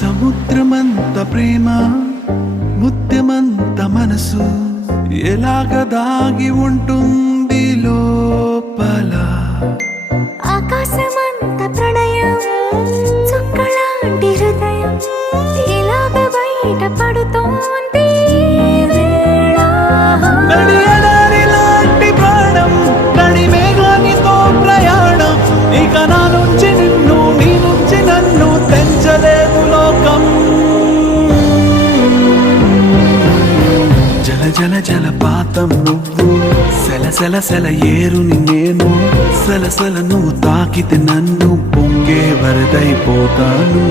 సముద్రమంత ప్రేమ ముత్యమంత మనసు ఎలాగ దాగి ఉంటుంది లోపల. ఆకాశమంత ప్రణయం చుక్కలాంటి హృదయం ఇలాగ బయట పడుతోంది లాంటి ప్రాణం నడి మేఘానితో ప్రయాణం. ఇక నా నుంచి నిన్ను నీ నుంచి నన్ను తెంచలేదు లోకం. జల జల జలపాతం నువ్వు సెల సెల సెల ఏరుని నేను సలసల నువ్వు తాకితే నన్ను పొంగే వరదైపోతాను.